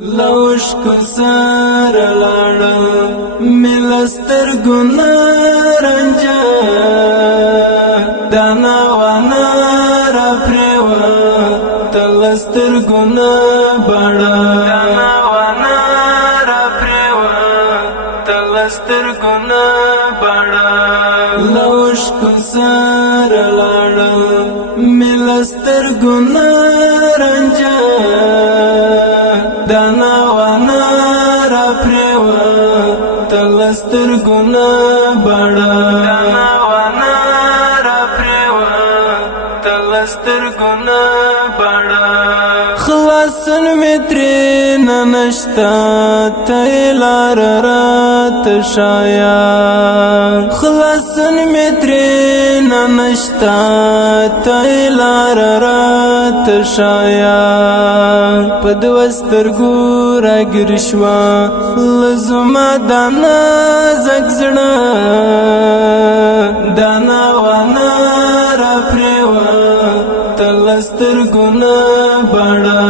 لوشک سر لاړل ملستر ګنا رنجا دانا وانا را پروا تلستر ګنا بڑا دانا وانا را پروا تلستر ګنا بڑا لوشک سر لاړل ملستر ګنا رنجا دانا وانا را پروا تلستر ګنا بڑا دانا وانا را پروا تلستر ګنا بڑا خلاصن مترین نشتا تیلار رات شایا خلاصن مترین نشتا تیلار رات شایا پدوستر ګورا ګرشوا لزما دانا زګزړه دانا وانا را پروا تلستر ګنا بڑا